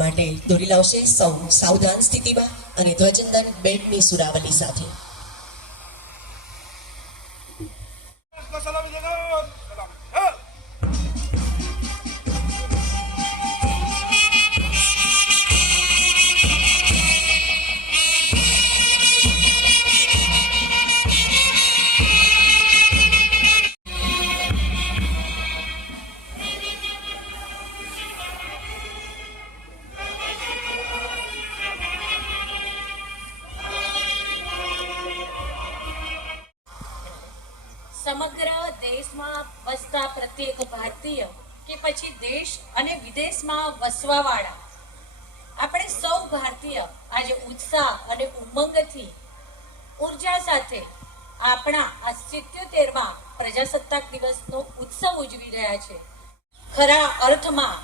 માટે દોરી લાવશે સૌ સાવધાન સ્થિતિમાં અને ધ્વજવંદન બેન્ડની સુરાવલી સાથે. સમગ્ર દેશમાં વસતા પ્રત્યેક ભારતીય કે પછી દેશ અને વિદેશમાં વસવાવાળા આપણે સૌ ભારતીય આજે ઉત્સાહ અને ઉમંગથી ઉર્જા સાથે આપણા આ 77મા પ્રજાસત્તાક દિવસનો ઉત્સવ ઉજવી રહ્યા છે. ખરા અર્થમાં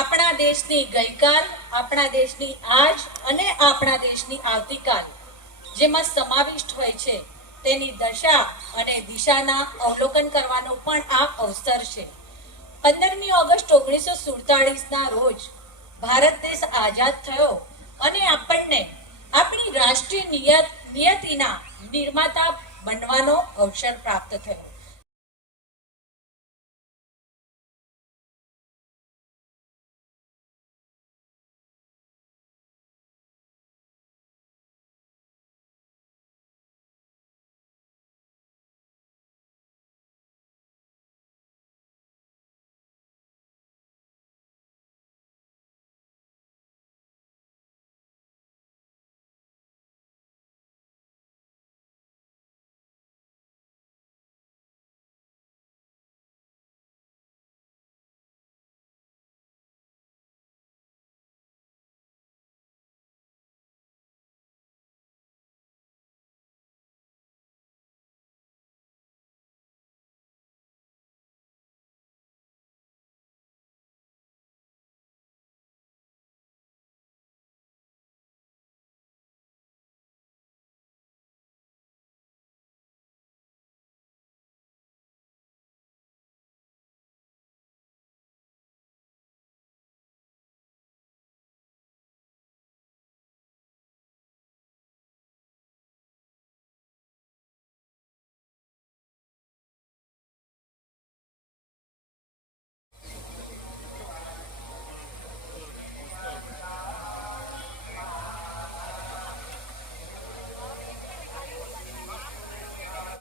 આપણા દેશની ગઈકાલ, આપણા દેશની આજ અને આપણા દેશની આવતીકાલ જેમાં સમાવિષ્ટ હોય છે તેની દશા અને દિશાના અવલોકન કરવાનો પણ આ અવસર છે. 15મી ઓગસ્ટ 1947ના રોજ ભારત દેશ આઝાદ થયો અને આપણને આપણી રાષ્ટ્રીય નિયતિના નિર્માતા બનવાનો અવસર પ્રાપ્ત થયો.